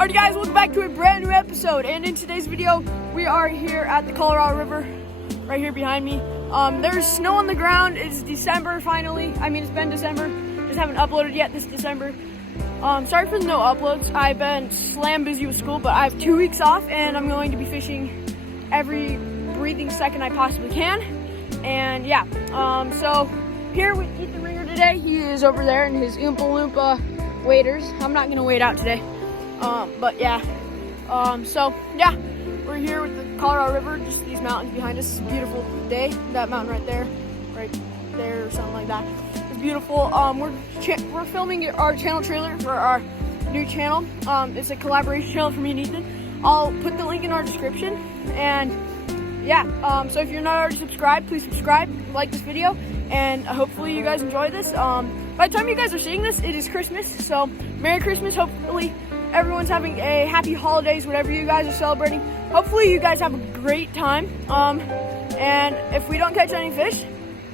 Alright guys, welcome back to a brand new episode, and in today's video we are here at the Colorado River right here behind me. There's snow on the ground. It's December finally. I mean, it's been December, just haven't uploaded yet this December. Sorry for the no uploads. I've been slam busy with school, but I have 2 weeks off and I'm going to be fishing every breathing second I possibly can. And yeah, so here with Ethan Ringer today. He is over there in his Oompa Loompa waders. I'm not gonna wade out today. But yeah, so yeah, we're here with the Colorado River, just these mountains behind us. It's a beautiful day. That mountain right there, or something like that. It's beautiful. We're filming our channel trailer for our new channel. It's a collaboration channel for me and Ethan. I'll put the link in our description. And yeah, so if you're not already subscribed, please subscribe, like this video, and hopefully you guys enjoy this. By the time you guys are seeing this, it is Christmas, so Merry Christmas. Hopefully everyone's having a happy holidays, whatever you guys are celebrating. Hopefully you guys have a great time. And if we don't catch any fish,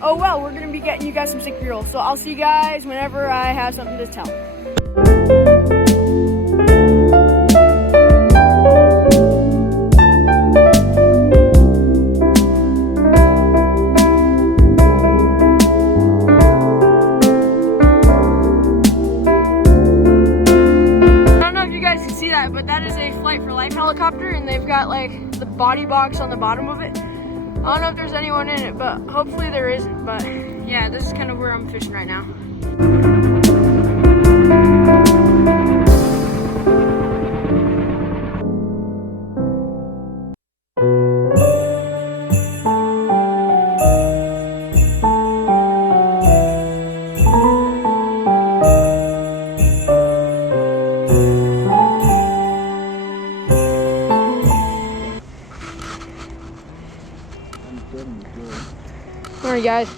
oh well, we're gonna be getting you guys some sick B-roll. So I'll see you guys whenever I have something to tell. But that is a Flight for Life helicopter, and they've got like the body box on the bottom of it. I don't know if there's anyone in it, but hopefully there isn't. But yeah, this is kind of where I'm fishing right now. Alright guys,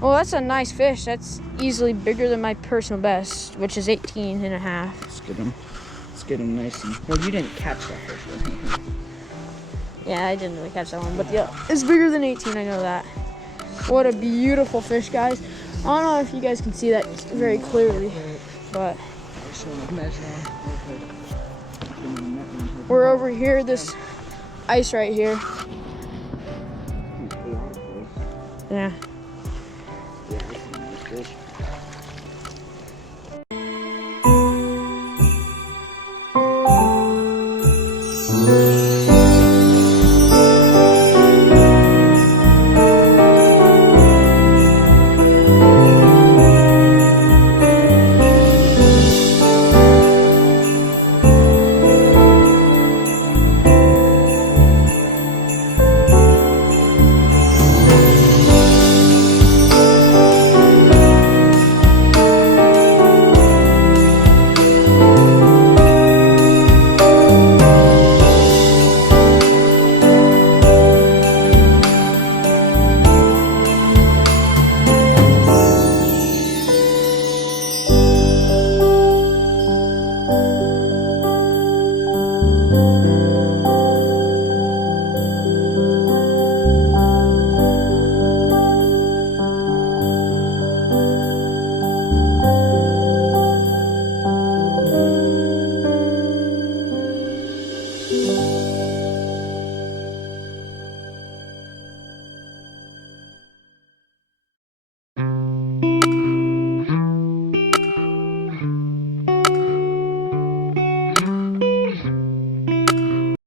well that's a nice fish. That's easily bigger than my personal best, which is 18 and a half. Let's get him nice and, well, you didn't catch that fish, right? Yeah, I didn't really catch that one, but yeah, it's bigger than 18, I know that. What a beautiful fish, guys. I don't know if you guys can see that very clearly, but we're over here, this ice right here. Yeah,